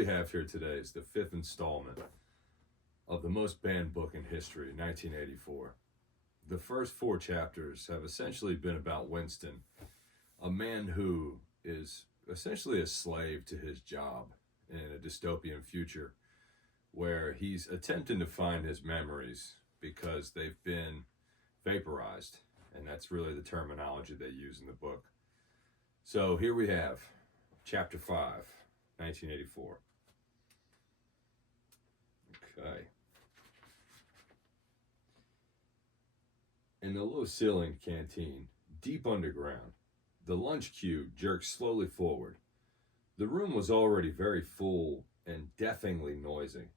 we have here today is the fifth installment of the most banned book in history, 1984. The first four chapters have essentially been about Winston, a man who is essentially a slave to his job in a dystopian future where he's attempting to find his memories because they've been vaporized, and that's really the terminology they use in the book. So here we have Chapter 5, 1984. Okay. In the low-ceilinged canteen, deep underground, the lunch queue jerked slowly forward. The room was already very full and deafeningly noisy.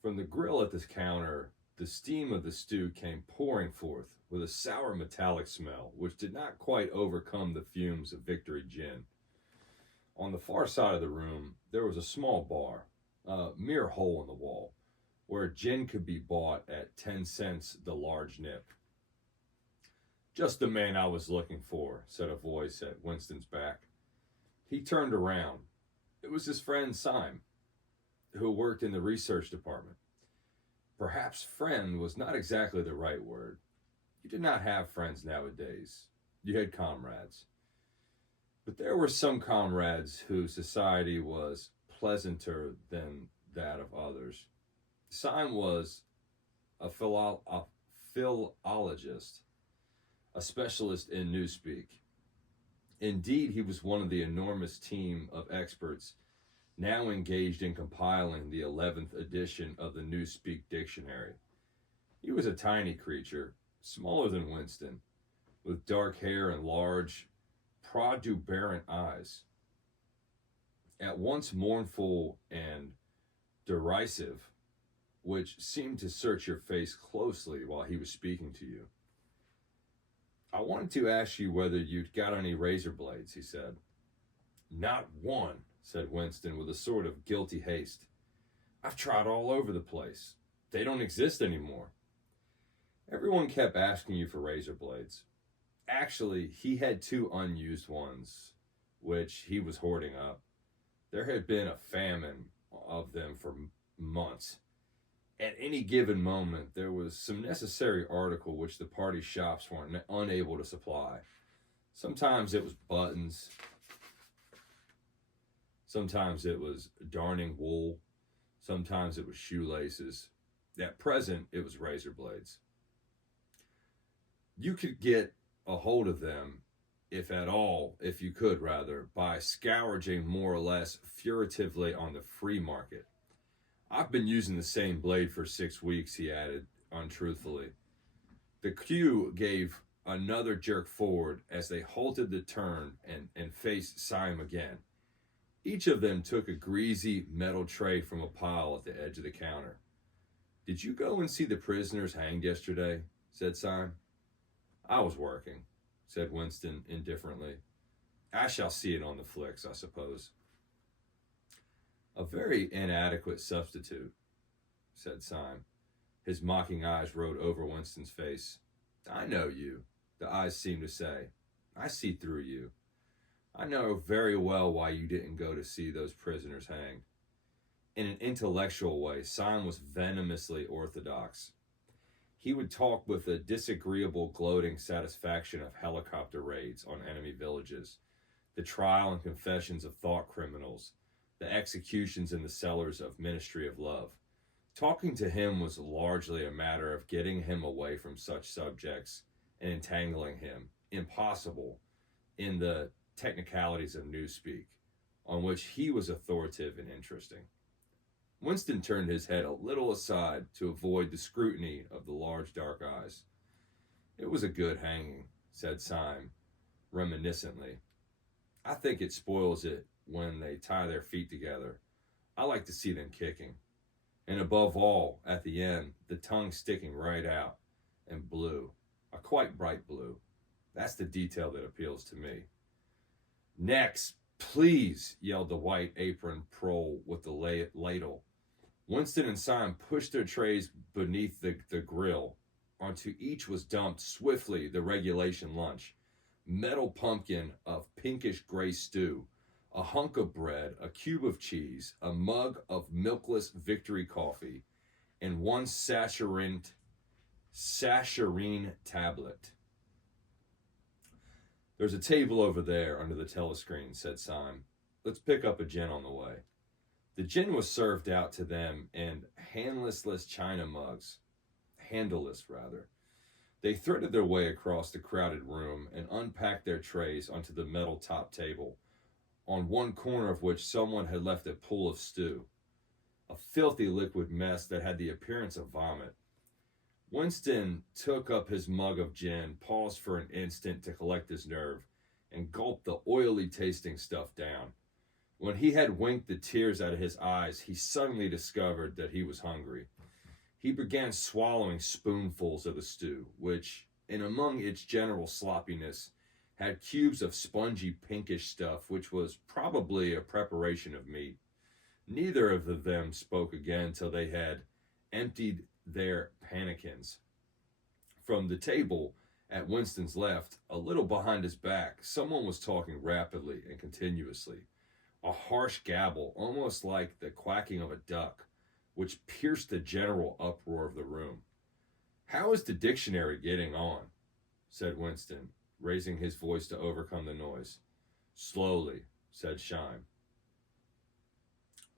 From the grill at the counter, the steam of the stew came pouring forth with a sour metallic smell, which did not quite overcome the fumes of Victory Gin. On the far side of the room, there was a small bar, a mere hole in the wall, where gin could be bought at 10 cents the large nip. "Just the man I was looking for," said a voice at Winston's back. He turned around. It was his friend Syme, who worked in the research department. Perhaps friend was not exactly the right word. You did not have friends nowadays. You had comrades. But there were some comrades whose society was pleasanter than that of others. Syme was a philologist, a specialist in newspeak. Indeed, he was one of the enormous team of experts now engaged in compiling the 11th edition of the Newspeak Dictionary. He was a tiny creature, smaller than Winston, with dark hair and large, protuberant eyes. At once mournful and derisive, which seemed to search your face closely while he was speaking to you. "I wanted to ask you whether you'd got any razor blades," he said. "Not one," said Winston with a sort of guilty haste. "I've tried all over the place. They don't exist anymore." Everyone kept asking you for razor blades. Actually, he had 2 unused ones, which he was hoarding up. There had been a famine of them for months. At any given moment, there was some necessary article which the party shops weren't unable to supply. Sometimes it was buttons. Sometimes it was darning wool. Sometimes it was shoelaces. At present, it was razor blades. You could get a hold of them, if you could, by scourging more or less furtively on the free market. "I've been using the same blade for 6 weeks, he added untruthfully. The queue gave another jerk forward as they halted the turn and faced Syme again. Each of them took a greasy metal tray from a pile at the edge of the counter. "Did you go and see the prisoners hanged yesterday?" said Syme. "I was working," said Winston indifferently. "I shall see it on the flicks, I suppose." "A very inadequate substitute," said Syme. His mocking eyes rode over Winston's face. "I know you," the eyes seemed to say. "I see through you. I know very well why you didn't go to see those prisoners hanged." In an intellectual way, Syme was venomously orthodox. He would talk with a disagreeable, gloating satisfaction of helicopter raids on enemy villages, the trial and confessions of thought criminals, the executions in the cellars of Ministry of Love. Talking to him was largely a matter of getting him away from such subjects and entangling him, impossible, in the technicalities of newspeak, on which he was authoritative and interesting. Winston turned his head a little aside to avoid the scrutiny of the large dark eyes. "It was a good hanging," said Syme reminiscently. "I think it spoils it when they tie their feet together. I like to see them kicking. And above all, at the end, the tongue sticking right out, and blue, a quite bright blue. That's the detail that appeals to me." "Next, please," yelled the white apron prole with the ladle. Winston and Syme pushed their trays beneath the grill. Onto each was dumped swiftly the regulation lunch, metal pumpkin of pinkish gray stew, a hunk of bread, a cube of cheese, a mug of milkless Victory coffee, and one saccharin tablet. There's a table over there under the telescreen, said Syme. Let's pick up a gin on the way. The gin was served out to them in handless china mugs. Handleless, rather. They threaded their way across the crowded room and unpacked their trays onto the metal top table, on one corner of which someone had left a pool of stew, a filthy liquid mess that had the appearance of vomit. Winston took up his mug of gin, paused for an instant to collect his nerve, and gulped the oily tasting stuff down. When he had winked the tears out of his eyes, he suddenly discovered that he was hungry. He began swallowing spoonfuls of the stew, which, in among its general sloppiness, had cubes of spongy pinkish stuff which was probably a preparation of meat. Neither of them spoke again till they had emptied their pannikins. From the table at Winston's left, a little behind his back, someone was talking rapidly and continuously. A harsh gabble, almost like the quacking of a duck, which pierced the general uproar of the room. "How is the dictionary getting on?" said Winston, raising his voice to overcome the noise. "Slowly," said Syme.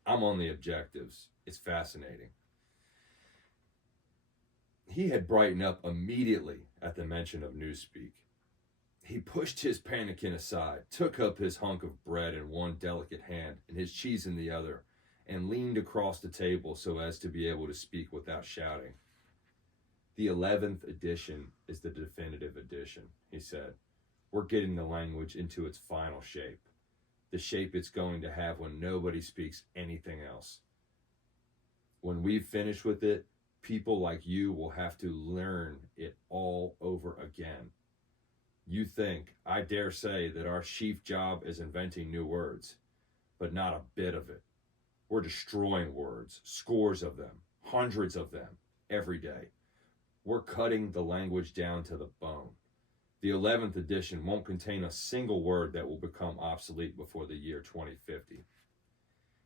"I'm on the objectives. It's fascinating." He had brightened up immediately at the mention of newspeak. He pushed his pannikin aside, took up his hunk of bread in one delicate hand and his cheese in the other, and leaned across the table so as to be able to speak without shouting. "The 11th edition is the definitive edition," he said. "We're getting the language into its final shape, the shape it's going to have when nobody speaks anything else. When we've finished with it, people like you will have to learn it all over again. You think, I dare say, that our chief job is inventing new words, but not a bit of it. We're destroying words, scores of them, hundreds of them, every day. We're cutting the language down to the bone. The 11th edition won't contain a single word that will become obsolete before the year 2050.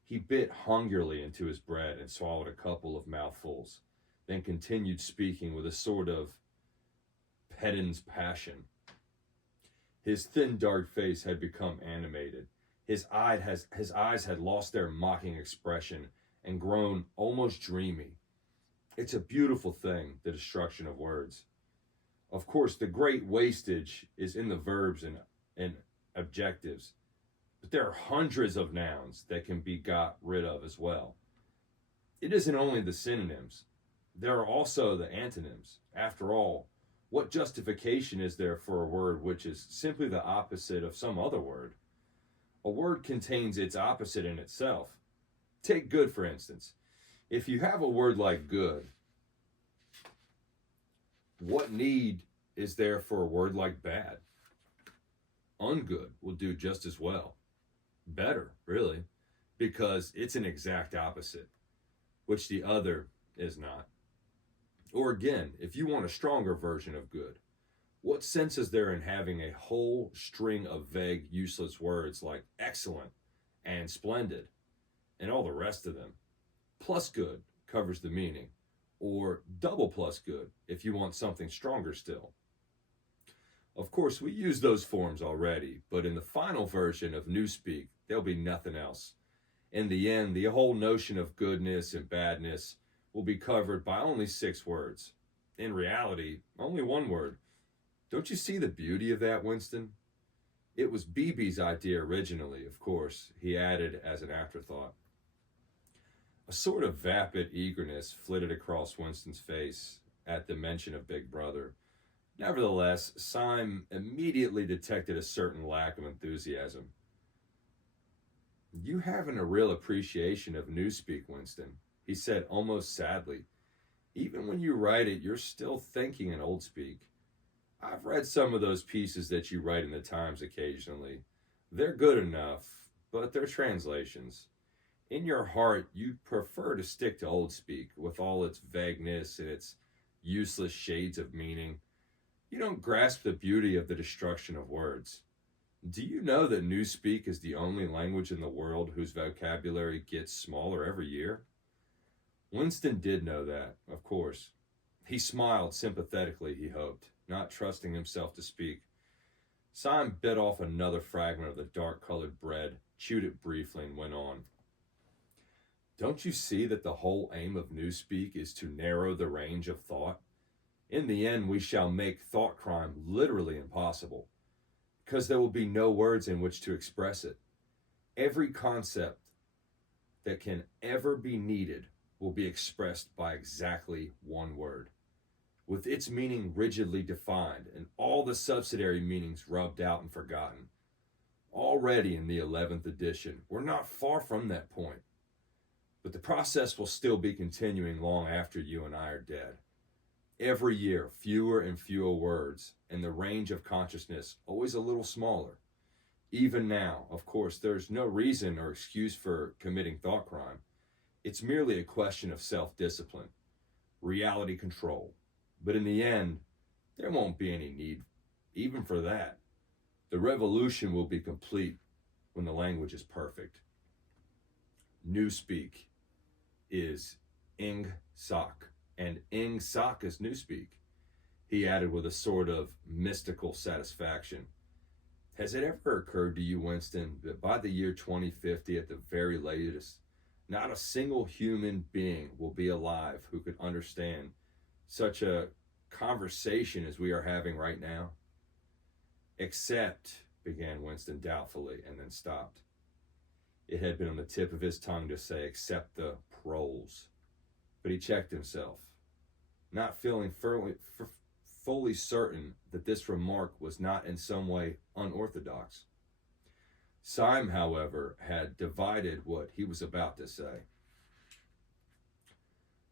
He bit hungrily into his bread and swallowed a couple of mouthfuls, then continued speaking with a sort of pedant's passion. His thin, dark face had become animated. His eyes had lost their mocking expression and grown almost dreamy. It's a beautiful thing, the destruction of words. Of course, the great wastage is in the verbs and adjectives, but there are hundreds of nouns that can be got rid of as well. It isn't only the synonyms. There are also the antonyms. After all, what justification is there for a word which is simply the opposite of some other word? A word contains its opposite in itself. Take good, for instance. If you have a word like good, what need is there for a word like bad? Ungood will do just as well. Better, really, because it's an exact opposite, which the other is not. Or again, if you want a stronger version of good, what sense is there in having a whole string of vague, useless words like excellent and splendid and all the rest of them? Plus good covers the meaning, or double plus good if you want something stronger still. Of course, we use those forms already, but in the final version of Newspeak, there'll be nothing else. In the end, the whole notion of goodness and badness will be covered by only 6 words. In reality, only 1 word. Don't you see the beauty of that, Winston? It was Beebe's idea originally, of course, he added as an afterthought. A sort of vapid eagerness flitted across Winston's face at the mention of Big Brother. Nevertheless, Syme immediately detected a certain lack of enthusiasm. "You haven't a real appreciation of Newspeak, Winston," he said almost sadly. "Even when you write it, you're still thinking in Old Speak. I've read some of those pieces that you write in the Times occasionally. They're good enough, but they're translations. In your heart, you prefer to stick to Old Speak with all its vagueness and its useless shades of meaning. You don't grasp the beauty of the destruction of words. Do you know that Newspeak is the only language in the world whose vocabulary gets smaller every year? Winston did know that, of course. He smiled sympathetically, he hoped, not trusting himself to speak. Syme bit off another fragment of the dark-colored bread, chewed it briefly, and went on. Don't you see that the whole aim of Newspeak is to narrow the range of thought? In the end, we shall make thought crime literally impossible, because there will be no words in which to express it. Every concept that can ever be needed will be expressed by exactly one word, with its meaning rigidly defined and all the subsidiary meanings rubbed out and forgotten. Already in the 11th edition, we're not far from that point, but the process will still be continuing long after you and I are dead. Every year, fewer and fewer words, and the range of consciousness always a little smaller. Even now, of course, there's no reason or excuse for committing thought crime. It's merely a question of self-discipline, reality control. But in the end, there won't be any need even for that. The revolution will be complete when the language is perfect. Newspeak is Ing Sak, and Ing Sak is Newspeak, he added with a sort of mystical satisfaction. Has it ever occurred to you, Winston, that by the year 2050 at the very latest, not a single human being will be alive who could understand such a conversation as we are having right now? Except, began Winston doubtfully, and then stopped. It had been on the tip of his tongue to say, except the proles. But he checked himself, not feeling fully certain that this remark was not in some way unorthodox. Syme, however, had divided what he was about to say.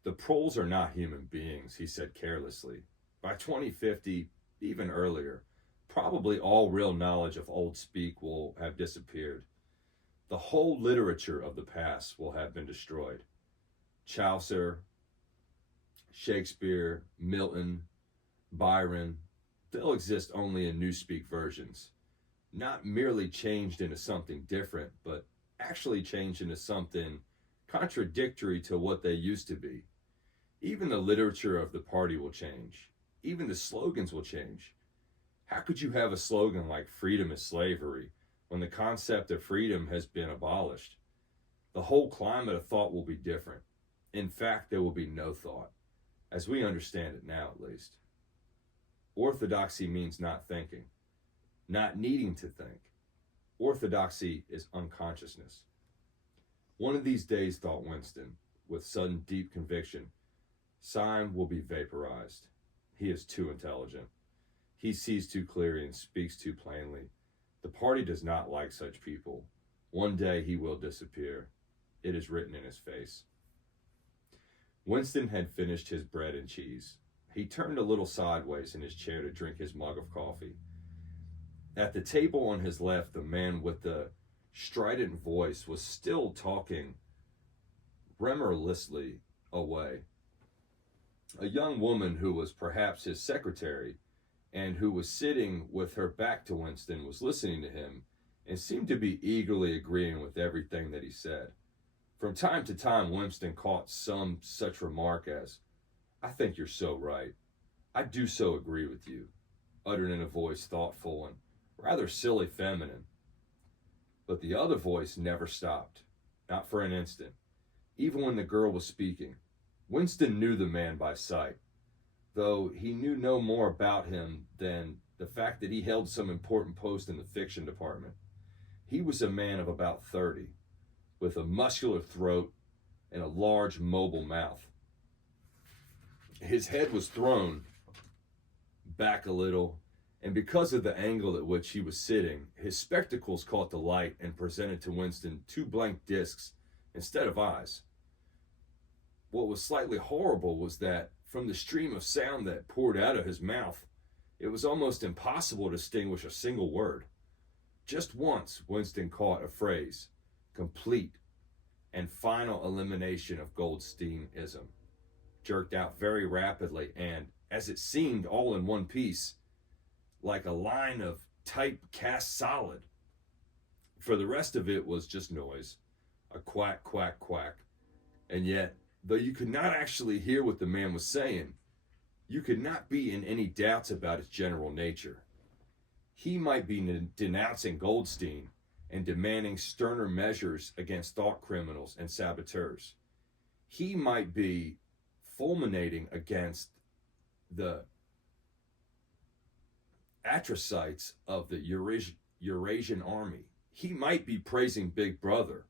The proles are not human beings, he said carelessly. By 2050, even earlier, probably all real knowledge of old speak will have disappeared. The whole literature of the past will have been destroyed. Chaucer, Shakespeare, Milton, Byron, they'll exist only in Newspeak versions. Not merely changed into something different, but actually changed into something contradictory to what they used to be. Even the literature of the party will change. Even the slogans will change. How could you have a slogan like freedom is slavery when the concept of freedom has been abolished? The whole climate of thought will be different. In fact, there will be no thought, as we understand it now at least. Orthodoxy means not thinking, not needing to think. Orthodoxy is unconsciousness. One of these days, thought Winston, with sudden deep conviction, Syme will be vaporized. He is too intelligent. He sees too clearly and speaks too plainly. The party does not like such people. One day he will disappear. It is written in his face. Winston had finished his bread and cheese. He turned a little sideways in his chair to drink his mug of coffee. At the table on his left, the man with the strident voice was still talking remorselessly away. A young woman who was perhaps his secretary and who was sitting with her back to Winston was listening to him and seemed to be eagerly agreeing with everything that he said. From time to time, Winston caught some such remark as, "I think you're so right. I do so agree with you," uttered in a voice thoughtful and rather silly feminine. But the other voice never stopped, not for an instant, even when the girl was speaking. Winston knew the man by sight, though he knew no more about him than the fact that he held some important post in the fiction department. He was a man of about 30, with a muscular throat and a large mobile mouth. His head was thrown back a little, and because of the angle at which he was sitting, his spectacles caught the light and presented to Winston two blank discs instead of eyes. What was slightly horrible was that from the stream of sound that poured out of his mouth, it was almost impossible to distinguish a single word. Just once, Winston caught a phrase, complete and final elimination of Goldsteinism, jerked out very rapidly and, as it seemed, all in one piece, like a line of type cast solid. For the rest of it was just noise, a quack, quack, quack. And yet, though you could not actually hear what the man was saying, you could not be in any doubts about its general nature. He might be denouncing Goldstein and demanding sterner measures against thought criminals and saboteurs. He might be fulminating against the atrocytes of the Eurasian army. He might be praising Big Brother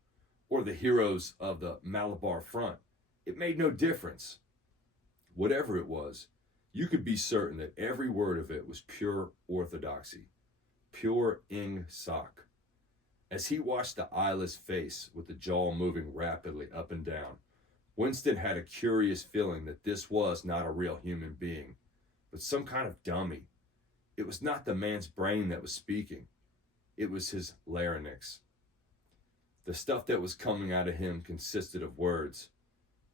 or the heroes of the Malabar Front. It made no difference. Whatever it was, you could be certain that every word of it was pure orthodoxy, pure ing sak. As he watched the eyeless face with the jaw moving rapidly up and down, Winston had a curious feeling that this was not a real human being, but some kind of dummy. It was not the man's brain that was speaking. It was his larynx. The stuff that was coming out of him consisted of words,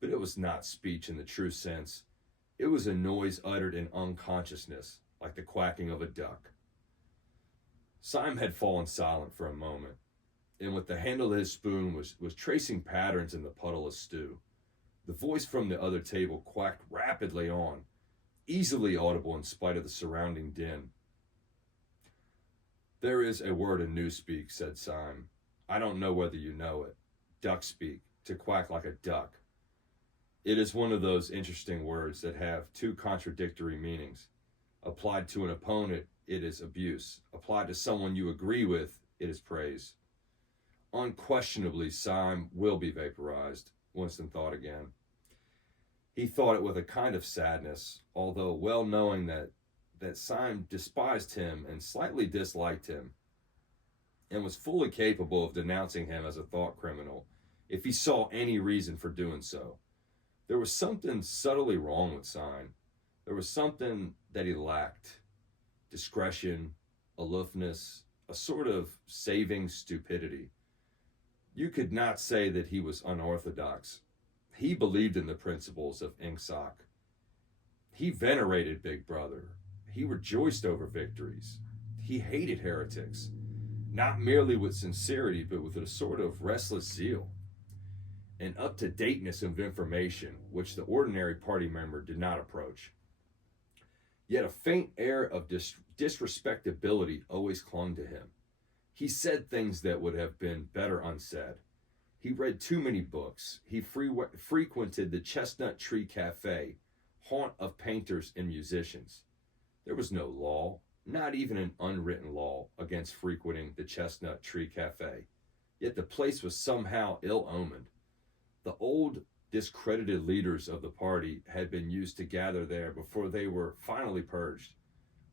but it was not speech in the true sense. It was a noise uttered in unconsciousness, like the quacking of a duck. Syme had fallen silent for a moment, and with the handle of his spoon was tracing patterns in the puddle of stew. The voice from the other table quacked rapidly on, easily audible in spite of the surrounding din. "There is a word in newspeak," said Syme. "I don't know whether you know it. Duck speak, to quack like a duck. It is one of those interesting words that have two contradictory meanings. Applied to an opponent, it is abuse. Applied to someone you agree with, it is praise." Unquestionably, Syme will be vaporized, Winston thought again. He thought it with a kind of sadness, although well knowing that Syme despised him and slightly disliked him, and was fully capable of denouncing him as a thought criminal if he saw any reason for doing so. There was something subtly wrong with Syme. There was something that he lacked. Discretion, aloofness, a sort of saving stupidity. You could not say that he was unorthodox. He believed in the principles of Ingsoc. He venerated Big Brother. He rejoiced over victories. He hated heretics, not merely with sincerity, but with a sort of restless zeal, an up-to-dateness of information which the ordinary party member did not approach. Yet a faint air of disrespectability always clung to him. He said things that would have been better unsaid. He read too many books. He frequented the Chestnut Tree Cafe, haunt of painters and musicians. There was no law, not even an unwritten law, against frequenting the Chestnut Tree Cafe. Yet the place was somehow ill-omened. The old, discredited leaders of the party had been used to gather there before they were finally purged.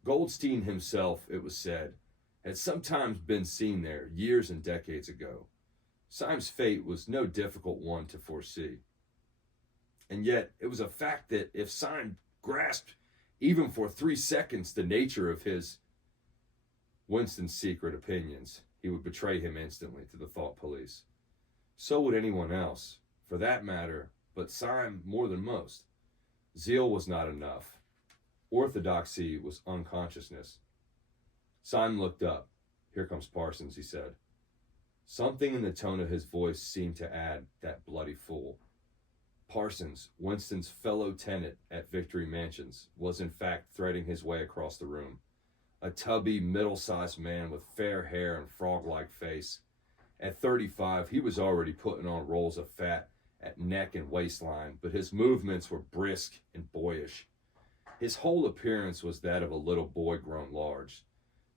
Goldstein himself, it was said, had sometimes been seen there years and decades ago. Syme's fate was no difficult one to foresee. And yet, it was a fact that if Syme grasped, even for 3 seconds, the nature of Winston's secret opinions, he would betray him instantly to the thought police. So would anyone else, for that matter, but Syme more than most. Zeal was not enough. Orthodoxy was unconsciousness. Syme looked up. "Here comes Parsons," he said. Something in the tone of his voice seemed to add, "that bloody fool." Parsons, Winston's fellow tenant at Victory Mansions, was in fact threading his way across the room. A tubby, middle-sized man with fair hair and frog-like face. At 35, he was already putting on rolls of fat at neck and waistline, but his movements were brisk and boyish. His whole appearance was that of a little boy grown large.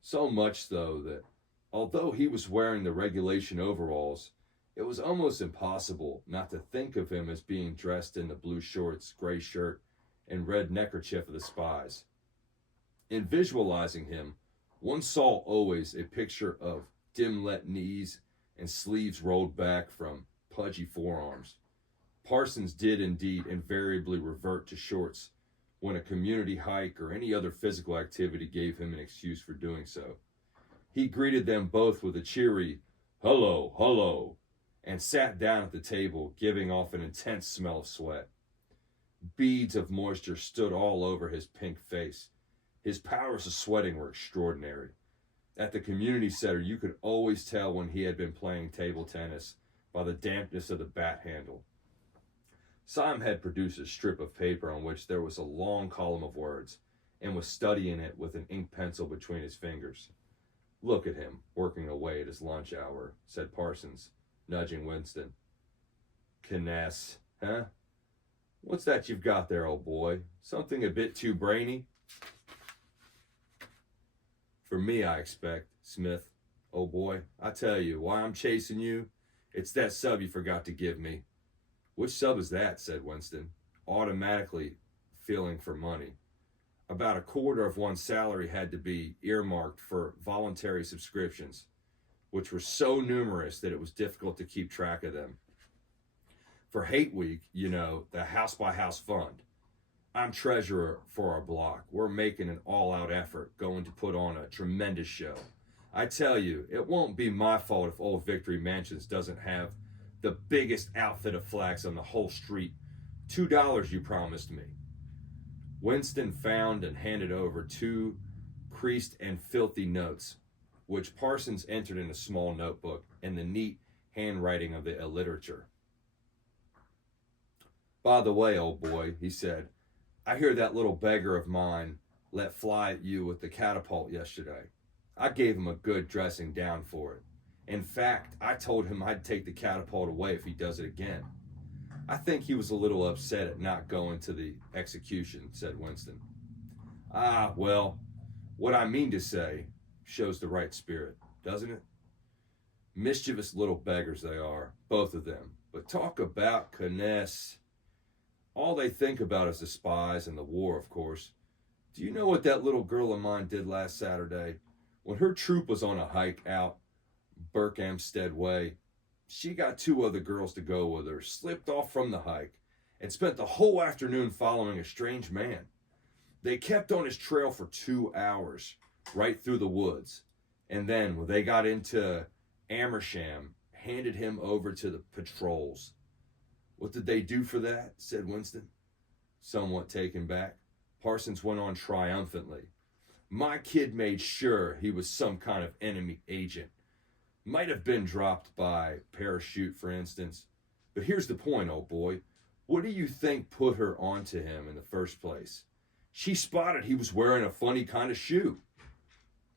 So much so that, although he was wearing the regulation overalls, it was almost impossible not to think of him as being dressed in the blue shorts, gray shirt, and red neckerchief of the spies. In visualizing him, one saw always a picture of dim-lit knees and sleeves rolled back from pudgy forearms. Parsons did indeed invariably revert to shorts when a community hike or any other physical activity gave him an excuse for doing so. He greeted them both with a cheery, "Hello, hello," and sat down at the table, giving off an intense smell of sweat. Beads of moisture stood all over his pink face. His powers of sweating were extraordinary. At the community center, you could always tell when he had been playing table tennis by the dampness of the bat handle. Simon had produced a strip of paper on which there was a long column of words and was studying it with an ink pencil between his fingers. "Look at him, working away at his lunch hour," said Parsons, nudging Winston. "Finesse, huh? What's that you've got there, old boy? Something a bit too brainy?" "For me, I expect, Smith, old boy. I tell you, why I'm chasing you, it's that sub you forgot to give me." "Which sub is that?" said Winston, automatically feeling for money. About a quarter of one's salary had to be earmarked for voluntary subscriptions, which were so numerous that it was difficult to keep track of them. "For Hate Week, you know, the house-by-house fund. I'm treasurer for our block. We're making an all-out effort, going to put on a tremendous show. I tell you, it won't be my fault if Old Victory Mansions doesn't have the biggest outfit of flags on the whole street. $2 you promised me." Winston found and handed over 2 creased and filthy notes, which Parsons entered in a small notebook in the neat handwriting of the illiterature. "By the way, old boy," he said, "I hear that little beggar of mine let fly at you with the catapult yesterday. I gave him a good dressing down for it. In fact, I told him I'd take the catapult away if he does it again." "I think he was a little upset at not going to the execution," said Winston. "Ah, well, what I mean to say shows the right spirit, doesn't it? Mischievous little beggars they are, both of them. But talk about finesse. All they think about is the spies and the war, of course. Do you know what that little girl of mine did last Saturday? When her troop was on a hike out Berkhamsted Way, she got 2 other girls to go with her, slipped off from the hike, and spent the whole afternoon following a strange man. They kept on his trail for 2 hours, right through the woods, and then, when they got into Amersham, handed him over to the patrols." "What did they do for that?" said Winston, somewhat taken back. Parsons went on triumphantly. "My kid made sure he was some kind of enemy agent. Might have been dropped by parachute, for instance. But here's the point, old boy. What do you think put her onto him in the first place? She spotted he was wearing a funny kind of shoe.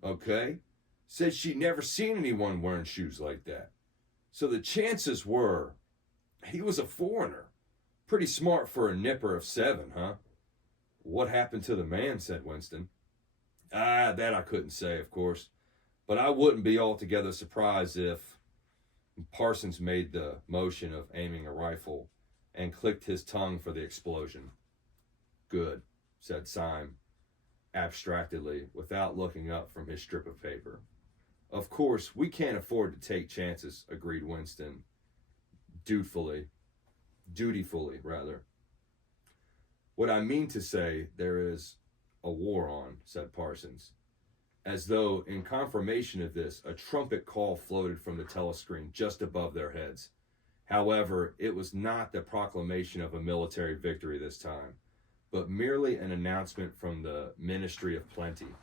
Okay? Said she'd never seen anyone wearing shoes like that. So the chances were he was a foreigner. Pretty smart for a nipper of 7, huh?" "What happened to the man?" said Winston. "Ah, that I couldn't say, of course. But I wouldn't be altogether surprised if—" Parsons made the motion of aiming a rifle and clicked his tongue for the explosion. "Good," said Syme, abstractedly, without looking up from his strip of paper. "Of course, we can't afford to take chances," agreed Winston, dutifully. "What I mean to say, there is a war on," said Parsons. As though in confirmation of this, a trumpet call floated from the telescreen just above their heads. However, it was not the proclamation of a military victory this time, but merely an announcement from the Ministry of Plenty.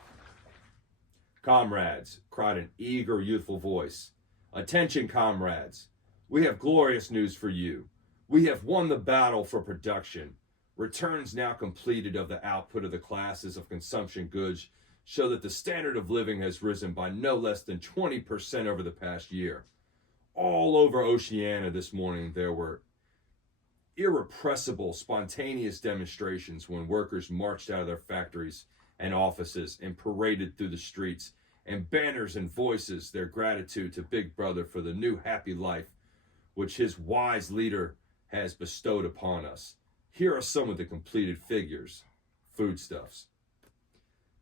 "Comrades," cried an eager, youthful voice. "Attention, comrades. We have glorious news for you. We have won the battle for production. Returns now completed of the output of the classes of consumption goods show that the standard of living has risen by no less than 20% over the past year. All over Oceania this morning there were irrepressible, spontaneous demonstrations when workers marched out of their factories and offices and paraded through the streets, and banners and voices their gratitude to Big Brother for the new happy life which his wise leader has bestowed upon us. Here are some of the completed figures. Foodstuffs."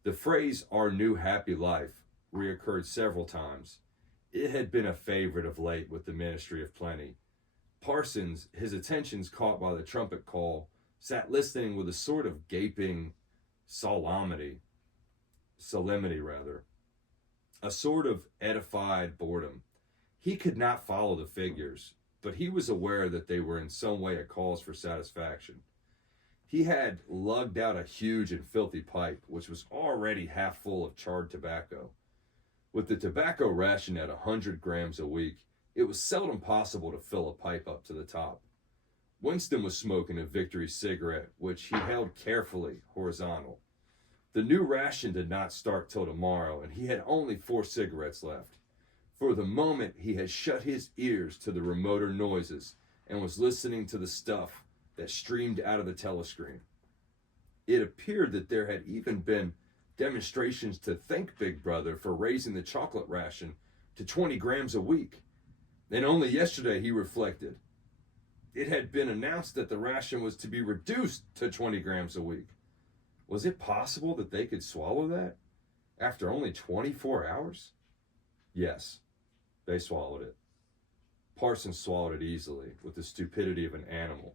The phrase, "our new happy life," reoccurred several times. It had been a favorite of late with the Ministry of Plenty. Parsons, his attentions caught by the trumpet call, sat listening with a sort of gaping solemnity, a sort of edified boredom. He could not follow the figures, but he was aware that they were in some way a cause for satisfaction. He had lugged out a huge and filthy pipe, which was already half full of charred tobacco. With the tobacco ration at 100 grams a week, it was seldom possible to fill a pipe up to the top. Winston was smoking a Victory cigarette, which he held carefully horizontal. The new ration did not start till tomorrow, and he had only 4 cigarettes left. For the moment, he had shut his ears to the remoter noises and was listening to the stuff that streamed out of the telescreen. It appeared that there had even been demonstrations to thank Big Brother for raising the chocolate ration to 20 grams a week. And only yesterday, he reflected, it had been announced that the ration was to be reduced to 20 grams a week. Was it possible that they could swallow that after only 24 hours? Yes, they swallowed it. Parsons swallowed it easily, with the stupidity of an animal.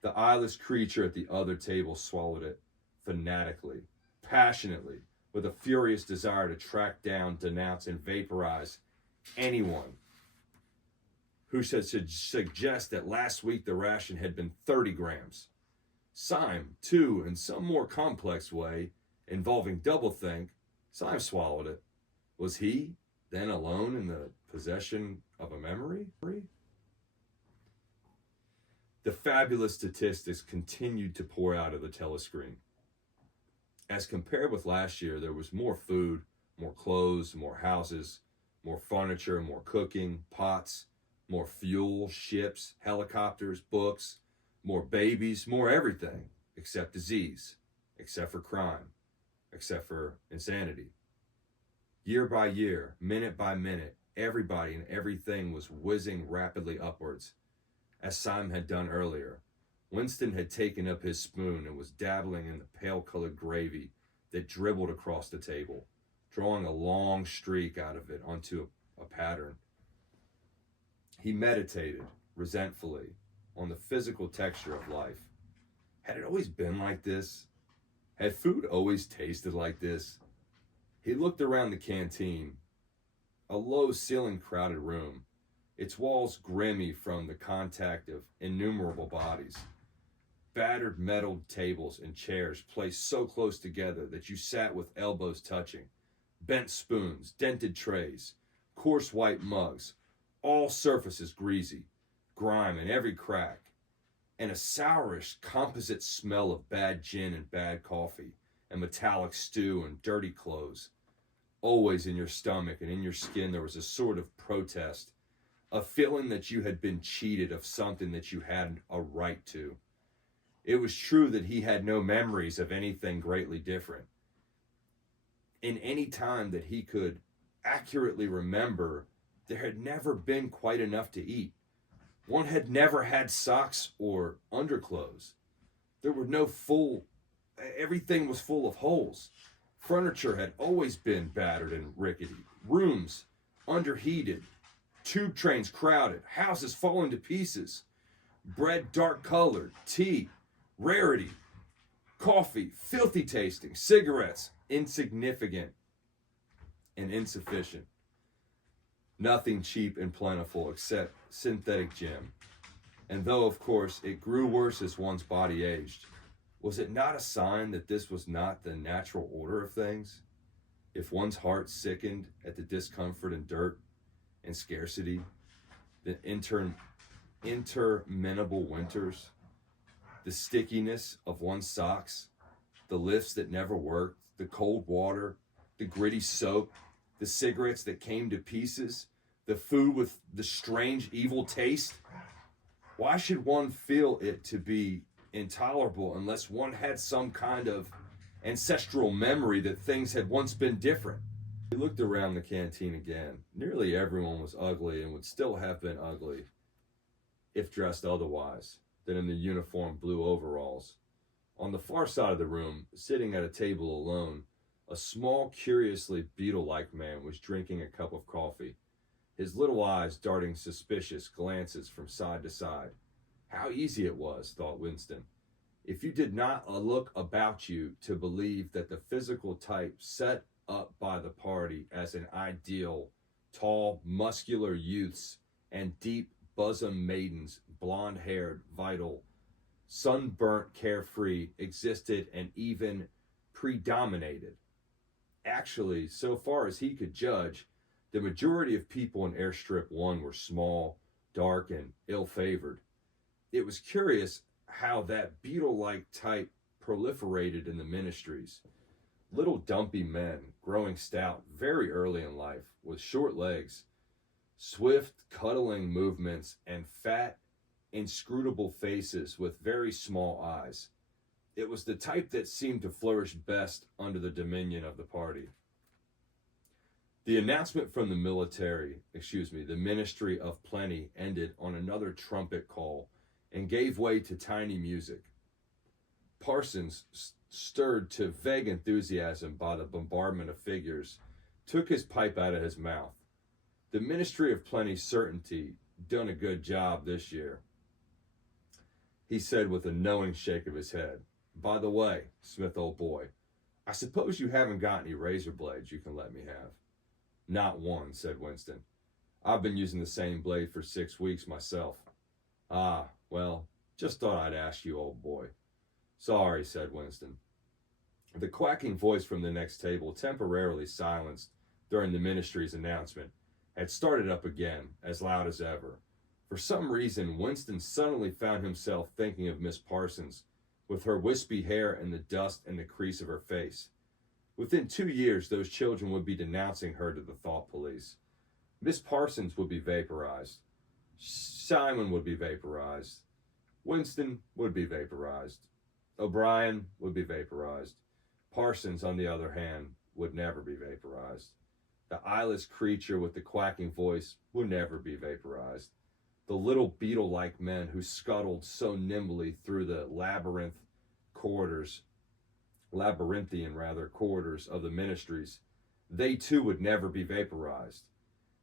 The eyeless creature at the other table swallowed it fanatically, passionately, with a furious desire to track down, denounce, and vaporize anyone who should suggest that last week the ration had been 30 grams. Syme, too, in some more complex way, involving doublethink, Syme swallowed it. Was he, then, alone in the possession of a memory? The fabulous statistics continued to pour out of the telescreen. As compared with last year, there was more food, more clothes, more houses, more furniture, more cooking, pots, more fuel, ships, helicopters, books, more babies, more everything, except disease, except for crime, except for insanity. Year by year, minute by minute, everybody and everything was whizzing rapidly upwards, as Syme had done earlier. Winston had taken up his spoon and was dabbling in the pale-colored gravy that dribbled across the table, drawing a long streak out of it onto a pattern. He meditated, resentfully, on the physical texture of life. Had it always been like this? Had food always tasted like this? He looked around the canteen, a low-ceilinged crowded room, its walls grimy from the contact of innumerable bodies. Battered metal tables and chairs placed so close together that you sat with elbows touching. Bent spoons, dented trays, coarse white mugs, all surfaces greasy, grime in every crack, and a sourish composite smell of bad gin and bad coffee, and metallic stew and dirty clothes. Always in your stomach and in your skin there was a sort of protest, a feeling that you had been cheated of something that you had a right to. It was true that he had no memories of anything greatly different. In any time that he could accurately remember, there had never been quite enough to eat. One had never had socks or underclothes. There were no everything was full of holes. Furniture had always been battered and rickety. Rooms underheated. Tube trains crowded. Houses falling to pieces. Bread dark colored. Tea rarity. Coffee filthy tasting. Cigarettes insignificant and insufficient. Nothing cheap and plentiful except synthetic gin. And though, of course, it grew worse as one's body aged, was it not a sign that this was not the natural order of things? If one's heart sickened at the discomfort and dirt and scarcity, the interminable winters, the stickiness of one's socks, the lifts that never worked, the cold water, the gritty soap, the cigarettes that came to pieces, the food with the strange evil taste. Why should one feel it to be intolerable unless one had some kind of ancestral memory that things had once been different? He looked around the canteen again. Nearly everyone was ugly and would still have been ugly if dressed otherwise than in the uniform blue overalls. On the far side of the room, sitting at a table alone, a small, curiously beetle-like man was drinking a cup of coffee, his little eyes darting suspicious glances from side to side. How easy it was, thought Winston, if you did not look about you to believe that the physical type set up by the party as an ideal, tall, muscular youths and deep bosom maidens, blonde-haired, vital, sunburnt, carefree, existed and even predominated. Actually, so far as he could judge, the majority of people in Airstrip 1 were small, dark, and ill-favored. It was curious how that beetle-like type proliferated in the ministries. Little dumpy men, growing stout very early in life, with short legs, swift, cuddling movements, and fat, inscrutable faces with very small eyes. It was the type that seemed to flourish best under the dominion of the party. The announcement from the Ministry of Plenty ended on another trumpet call and gave way to tiny music. Parsons, stirred to vague enthusiasm by the bombardment of figures, took his pipe out of his mouth. The Ministry of Plenty's certainty done a good job this year, he said with a knowing shake of his head. By the way, Smith, old boy, I suppose you haven't got any razor blades you can let me have. Not one, said Winston. I've been using the same blade for 6 weeks myself. Ah, well, just thought I'd ask you, old boy. Sorry, said Winston. The quacking voice from the next table, temporarily silenced during the ministry's announcement, had started up again, as loud as ever. For some reason, Winston suddenly found himself thinking of Miss Parsons, with her wispy hair and the dust and the crease of her face. Within 2 years, those children would be denouncing her to the thought police. Miss Parsons would be vaporized. Simon would be vaporized. Winston would be vaporized. O'Brien would be vaporized. Parsons, on the other hand, would never be vaporized. The eyeless creature with the quacking voice would never be vaporized. The little beetle-like men who scuttled so nimbly through the labyrinthian corridors of the ministries, they too would never be vaporized.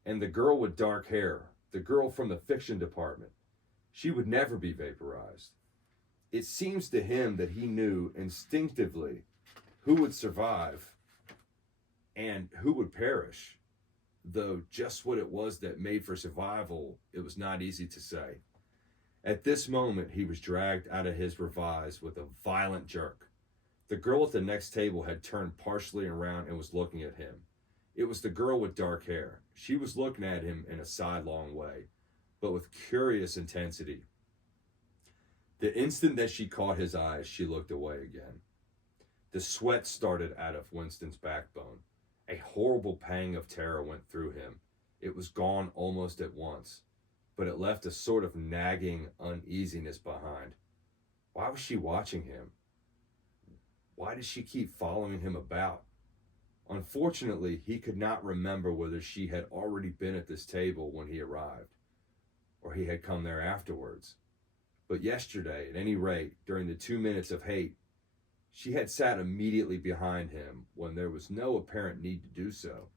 And the girl with dark hair, the girl from the fiction department, she would never be vaporized. It seems to him that he knew instinctively who would survive and who would perish, though just what it was that made for survival, it was not easy to say. At this moment, he was dragged out of his revise with a violent jerk. The girl at the next table had turned partially around and was looking at him. It was the girl with dark hair. She was looking at him in a sidelong way, but with curious intensity. The instant that she caught his eyes, she looked away again. The sweat started out of Winston's backbone. A horrible pang of terror went through him. It was gone almost at once, but it left a sort of nagging uneasiness behind. Why was she watching him? Why did she keep following him about? Unfortunately, he could not remember whether she had already been at this table when he arrived, or he had come there afterwards. But yesterday, at any rate, during the 2 minutes of hate, she had sat immediately behind him when there was no apparent need to do so.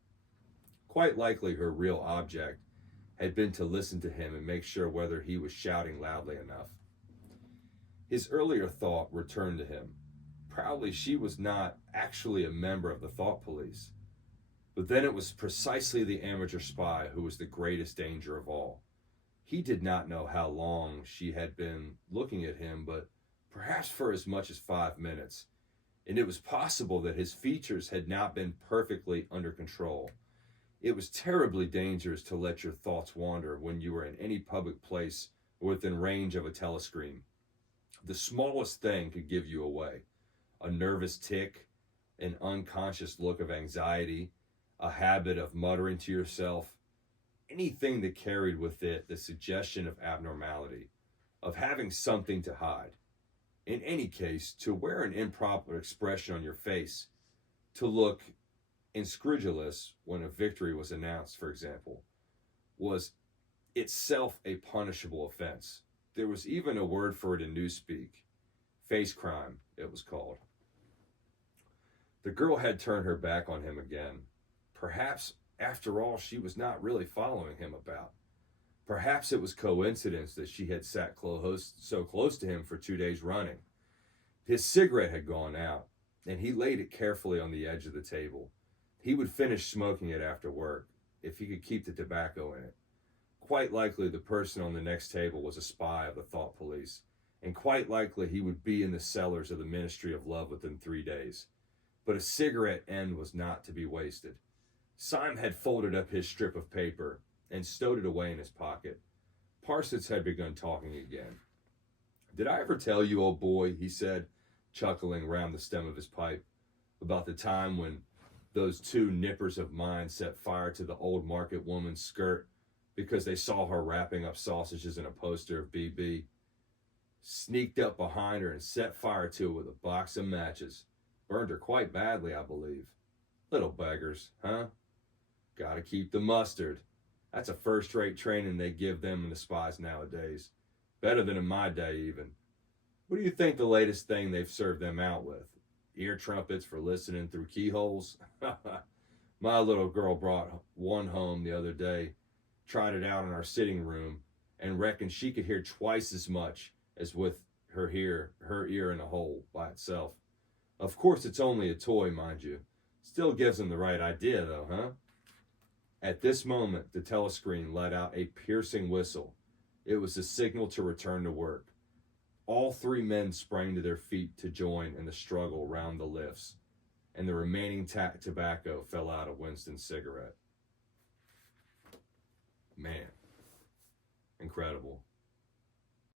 Quite likely her real object had been to listen to him and make sure whether he was shouting loudly enough. His earlier thought returned to him. Probably she was not actually a member of the thought police. But then it was precisely the amateur spy who was the greatest danger of all. He did not know how long she had been looking at him, but perhaps for as much as 5 minutes, and it was possible that his features had not been perfectly under control. It was terribly dangerous to let your thoughts wander when you were in any public place or within range of a telescreen. The smallest thing could give you away. A nervous tic, an unconscious look of anxiety, a habit of muttering to yourself, anything that carried with it the suggestion of abnormality, of having something to hide. In any case, to wear an improper expression on your face, to look incredulous when a victory was announced, for example, was itself a punishable offense. There was even a word for it in newspeak. Face crime, it was called. The girl had turned her back on him again. Perhaps, after all, she was not really following him about. Perhaps it was coincidence that she had sat so close to him for 2 days running. His cigarette had gone out, and he laid it carefully on the edge of the table. He would finish smoking it after work, if he could keep the tobacco in it. Quite likely the person on the next table was a spy of the thought police, and quite likely he would be in the cellars of the Ministry of Love within 3 days. but a cigarette end was not to be wasted. Syme had folded up his strip of paper and stowed it away in his pocket. Parsons had begun talking again. "Did I ever tell you, old boy," he said, chuckling round the stem of his pipe, "about the time when those two nippers of mine set fire to the old market woman's skirt because they saw her wrapping up sausages in a poster of BB? Sneaked up behind her and set fire to it with a box of matches. Burned her quite badly, I believe. Little beggars, huh? Gotta keep the mustard. That's a first-rate training they give them in the spies nowadays. Better than in my day, even. What do you think the latest thing they've served them out with? Ear trumpets for listening through keyholes? My little girl brought one home the other day, tried it out in our sitting room, and reckoned she could hear twice as much as with her ear in a hole by itself. Of course, it's only a toy, mind you. Still gives them the right idea, though, huh?" At this moment, the telescreen let out a piercing whistle. It was the signal to return to work. All three men sprang to their feet to join in the struggle round the lifts, and the remaining tobacco fell out of Winston's cigarette. Man, incredible.